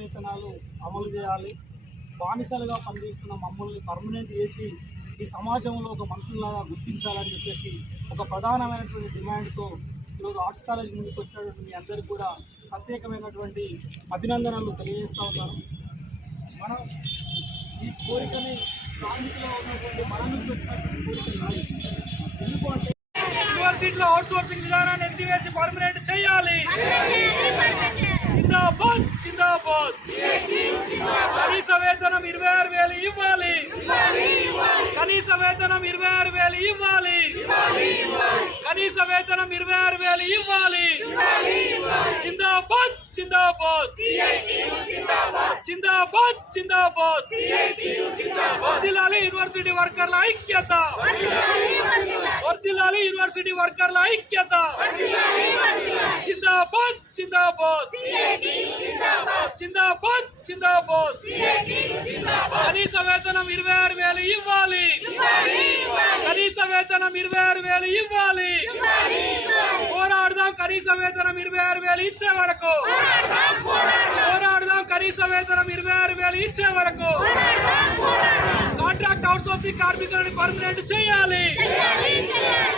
వేతనాలు అమలు చేయాలి. బానిసలుగా పనిచేస్తున్న మమ్మల్ని పర్మనెంట్ చేసి ఈ సమాజంలో ఒక మనుషుల్లాగా గుర్తించాలని చెప్పేసి ఒక ప్రధానమైనటువంటి డిమాండ్తో ఈరోజు ఆర్ట్స్ కాలేజ్ ముందుకు వచ్చినటువంటి మీ అందరికీ కూడా ప్రత్యేకమైనటువంటి అభినందనలు తెలియజేస్తూ ఉన్నాను. మనం ఈ కోరికని స్థానికలో ఉన్నటువంటి మన నుంచి వచ్చినటువంటి కోరిక కాదు. ఎందుకంటే యూనివర్సిటీలో అవుట్సోర్సింగ్ విధానాన్ని ఎత్తివేసి పర్మనెంట్ చేయాలి. జిందాబాద్ జిందాబాద్. కనీస వేతనం 26,000 ఇవ్వాలి. కనీస వేతనం 26,000 ఇవ్వాలి. కనీస వేతనం 26,000 ఇవ్వాలి. జిందాబాద్ జిందాబాద్. జిందాబాద్ జిందాబాద్. వర్ధిల్లాలి యూనివర్సిటీ వర్కర్ల ఐక్యత. వర్ధిల్లాలి యూనివర్సిటీ వర్కర్ల ఐక్యత. జిందాబాద్ జిందాబాద్. జిందాబాద్ జిందాబాద్. కనీస వేతనం 26,000 ఇవ్వాలి. కనీస వేతనం 26,000 ఇవ్వాలి. పోరాడదాం కనీస వేతనం 26,000 ఇచ్చే వరకు. పోరాడదాం కనీస వేతనం 26,000 ఇచ్చే వరకు. కాంట్రాక్ట్ అవుట్సోర్సింగ్ కార్మికులను పర్మనెంట్ చేయాలి.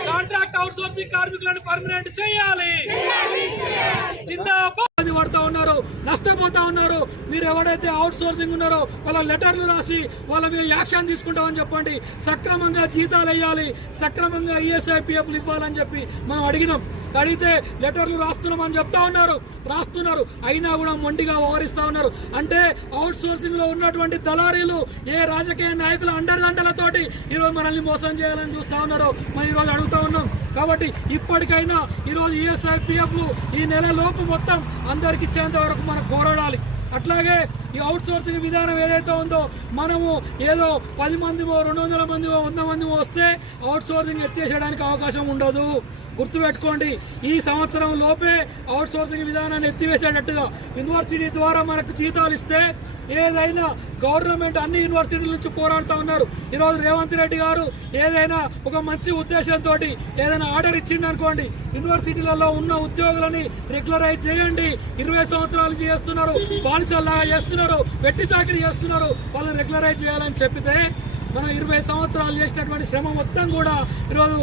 కాంట్రాక్ట్ అవుట్సోర్సింగ్ కార్మికులను పర్మనెంట్ చేయాలి. జిందాబాద్. పడుతూ ఉన్నారు, నష్టపోతా ఉన్నారు. మీరు ఎవరైతే అవుట్ సోర్సింగ్ ఉన్నారో వాళ్ళ లెటర్లు రాసి వాళ్ళ మీద యాక్షన్ తీసుకుంటామని చెప్పండి. సక్రమంగా జీతాలు వేయాలి, సక్రమంగా ఈఎస్ఐ పిఎఫ్లు ఇవ్వాలని చెప్పి మనం అడిగినాం. అడిగితే లెటర్లు రాస్తున్నామని చెప్తా ఉన్నారు, రాస్తున్నారు. అయినా కూడా మొండిగా వ్యవహరిస్తా ఉన్నారు. అంటే అవుట్ సోర్సింగ్ లో ఉన్నటువంటి దళారీలు ఏ రాజకీయ నాయకుల అండదండలతోటి ఈరోజు మనల్ని మోసం చేయాలని చూస్తా ఉన్నారు. మనం ఈరోజు అడుగుతా ఉన్నాం. కాబట్టి ఇప్పటికైనా ఈరోజు ఈఎస్ఐ పిఎఫ్లు ఈ నెల లోపు మొత్తం అందరికి ఇచ్చేంత వరకు మనం పోరాడాలి. అట్లాగే ఈ అవుట్ సోర్సింగ్ విధానం ఏదైతే ఉందో మనము ఏదో 10 మందిమో 200 మందిమో 100 మందిమో వస్తే అవుట్ సోర్సింగ్ ఎత్తేసేయడానికి అవకాశం ఉండదు. గుర్తుపెట్టుకోండి, ఈ సంవత్సరం లోపే అవుట్ సోర్సింగ్ విధానాన్ని ఎత్తివేసేటట్టుగా యూనివర్సిటీ ద్వారా మనకు జీతాలు ఇస్తే ఏదైనా గవర్నమెంట్ అన్ని యూనివర్సిటీల నుంచి పోరాడుతూ ఉన్నారు. ఈరోజు రేవంత్ రెడ్డి గారు ఏదైనా ఒక మంచి ఉద్దేశంతో ఏదైనా ఆర్డర్ ఇచ్చిండు అనుకోండి, యూనివర్సిటీలలో ఉన్న ఉద్యోగులని రెగ్యులరైజ్ చేయండి. 20 సంవత్సరాలు చేస్తున్నారు, బానిసల్లాగా చేస్తున్నారు, వెట్టి చాకరీ చేస్తున్నారు, వాళ్ళని రెగ్యులరైజ్ చేయాలని చెప్పితే మనం 20 సంవత్సరాలు చేసినటువంటి శ్రమ మొత్తం కూడా ఈరోజు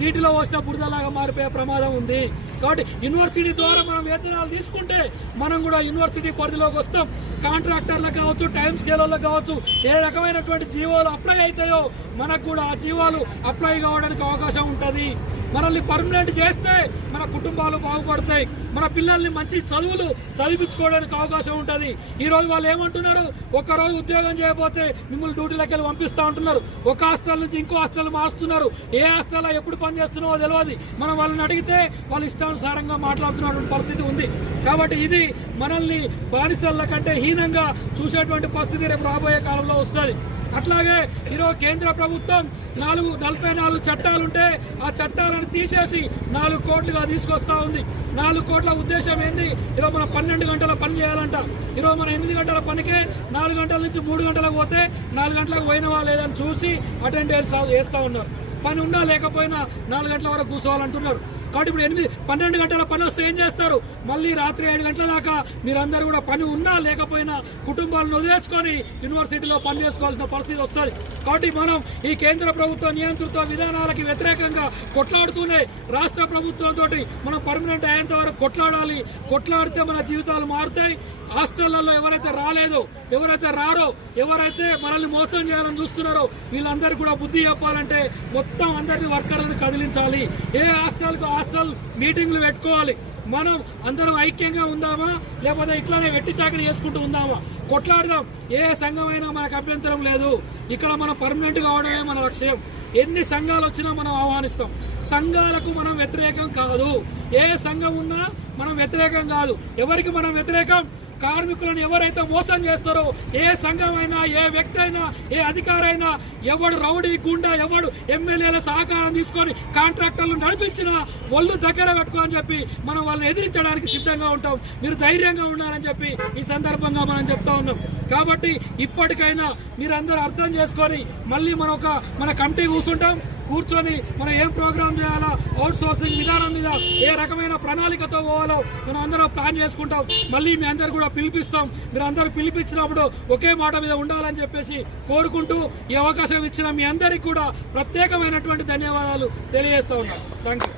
నీటిలో వచ్చిన బురదలాగా మారిపోయే ప్రమాదం ఉంది. కాబట్టి యూనివర్సిటీ ద్వారా మనం వేతనాలు తీసుకుంటే మనం కూడా యూనివర్సిటీ పరిధిలోకి వస్తాం. కాంట్రాక్టర్లకు కావచ్చు, టైం స్కేలర్లకు కావచ్చు, ఏ రకమైనటువంటి జీవోలు అప్లై అవుతాయో మనకు కూడా ఆ జీవాలు అప్లై కావడానికి అవకాశం ఉంటుంది. మనల్ని పర్మనెంట్ చేస్తే మన కుటుంబాలు బాగుపడతాయి, మన పిల్లల్ని మంచి చదువులు చదివించుకోవడానికి అవకాశం ఉంటుంది. ఈరోజు వాళ్ళు ఏమంటున్నారు, ఒక్కరోజు ఉద్యోగం చేయకపోతే మిమ్మల్ని డ్యూటీలోకి వెళ్ళి పంపిస్తూ ఉంటున్నారు. ఒక హాస్టల్ నుంచి ఇంకో హాస్టల్ మారుస్తున్నారు. ఏ హాస్టల్లో ఎప్పుడు పని చేస్తున్నావో తెలియదు. మనం వాళ్ళని అడిగితే వాళ్ళు ఇష్టానుసారంగా మాట్లాడుతున్నటువంటి పరిస్థితి ఉంది. కాబట్టి ఇది మనల్ని బానిసల కంటే హీనంగా చూసేటువంటి పరిస్థితి రేపు రాబోయే కాలంలో వస్తుంది. అట్లాగే ఈరోజు కేంద్ర ప్రభుత్వం 44 చట్టాలుంటే ఆ చట్టాలను తీసేసి 4 కోట్లుగా తీసుకొస్తా ఉంది. 4 కోట్ల ఉద్దేశం ఏంది? ఈరోజు మనం 12 గంటల పని చేయాలంట. ఈరోజు మనం 8 గంటల పనికే 4 గంటల నుంచి 3 గంటలకు పోతే 4 గంటలకు పోయినవా లేదని చూసి అటెండెన్స్ వేస్తూ ఉన్నారు. పని ఉన్నా లేకపోయినా 4 గంటల వరకు కూర్చోవాలంటున్నారు. కాబట్టి ఇప్పుడు 12 గంటల పని వస్తే ఏం చేస్తారు? మళ్ళీ రాత్రి 7 గంటల దాకా మీరందరూ కూడా పని ఉన్నా లేకపోయినా కుటుంబాలను వదిలేసుకొని యూనివర్సిటీలో పని చేసుకోవాల్సిన పరిస్థితి వస్తుంది. కాబట్టి మనం ఈ కేంద్ర ప్రభుత్వ నియంతృత్వ విధానాలకి వ్యతిరేకంగా కొట్లాడుతూనే రాష్ట్ర ప్రభుత్వంతో మనం పర్మనెంట్ అయ్యేంత వరకు కొట్లాడాలి. కొట్లాడితే మన జీవితాలు మారుతాయి. హాస్టళ్లలో ఎవరైతే రాలేదో, ఎవరైతే రారో, ఎవరైతే మనల్ని మోసం చేయాలని చూస్తున్నారో వీళ్ళందరూ కూడా బుద్ధి చెప్పాలంటే మొత్తం అందరినీ వర్కర్లను కదిలించాలి. ఏ హాస్టల్కు హాస్టల్ మీటింగ్లు పెట్టుకోవాలి. మనం అందరం ఐక్యంగా ఉందామా లేకపోతే ఇట్లానే వెట్టి చాకరీ చేసుకుంటూ ఉందామా? కొట్లాడదాం. ఏ సంఘమైనా మనకు అభ్యంతరం లేదు. ఇక్కడ మనం పర్మనెంట్ కావడమే మన లక్ష్యం. ఎన్ని సంఘాలు వచ్చినా మనం ఆహ్వానిస్తాం. సంఘాలకు మనం వ్యతిరేకం కాదు. ఏ సంఘం ఉన్నా మనం వ్యతిరేకం కాదు. ఎవరికి మనం వ్యతిరేకం? కార్మికులను ఎవరైతే మోసం చేస్తారో, ఏ సంఘమైనా, ఏ వ్యక్తి అయినా, ఏ అధికారైనా, ఎవడు రౌడీ గుండా, ఎవడు ఎమ్మెల్యేల సహకారం తీసుకొని కాంట్రాక్టర్లు నడిపించినా ఒళ్ళు దగ్గర పెట్టుకోని చెప్పి మనం వాళ్ళని ఎదిరించడానికి సిద్ధంగా ఉంటాం. మీరు ధైర్యంగా ఉండాలని చెప్పి ఈ సందర్భంగా మనం చెప్తా ఉన్నాం. కాబట్టి ఇప్పటికైనా మీరందరూ అర్థం చేసుకొని మళ్ళీ మన కమిటీ కూర్చుంటాం. కూర్చొని మనం ఏం ప్రోగ్రామ్ చేయాలో, అవుట్ సోర్సింగ్ విధానం మీద ఏ రకమైన ప్రణాళికతో పోవాలో మనం అందరం ప్లాన్ చేసుకుంటాం. మళ్ళీ మీ అందరు కూడా పిలిపిస్తాం. మీరు అందరూ పిలిపించినప్పుడు ఒకే మాట మీద ఉండాలని చెప్పేసి కోరుకుంటూ ఈ అవకాశం ఇచ్చిన మీ అందరికీ కూడా ప్రత్యేకమైనటువంటి ధన్యవాదాలు తెలియజేస్తా ఉన్నాను. Thank you.